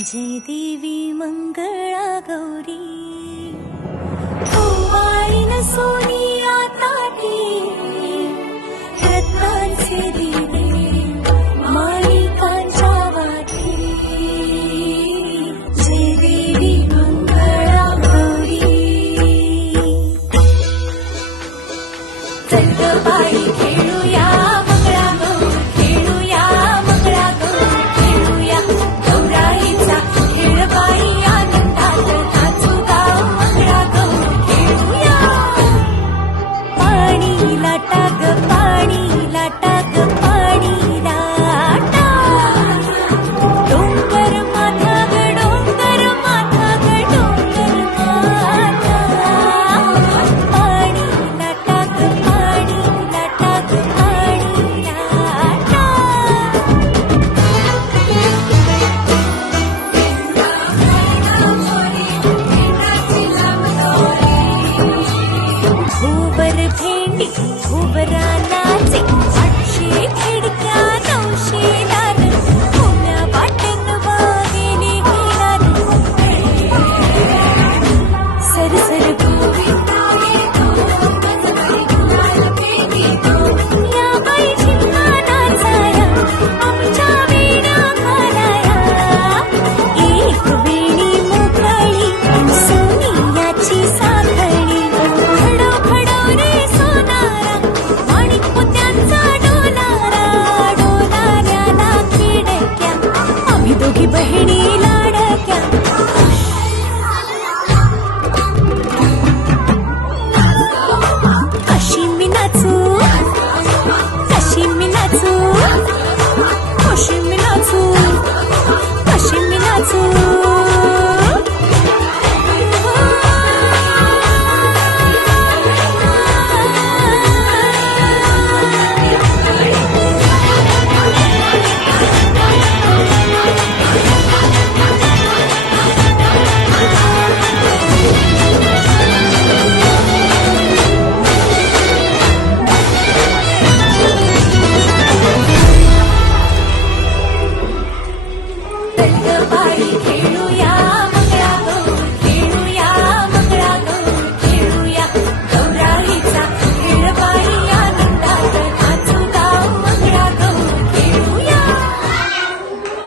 जय देवी मङ्गला गौरी घुबराना अशी मी नाचू.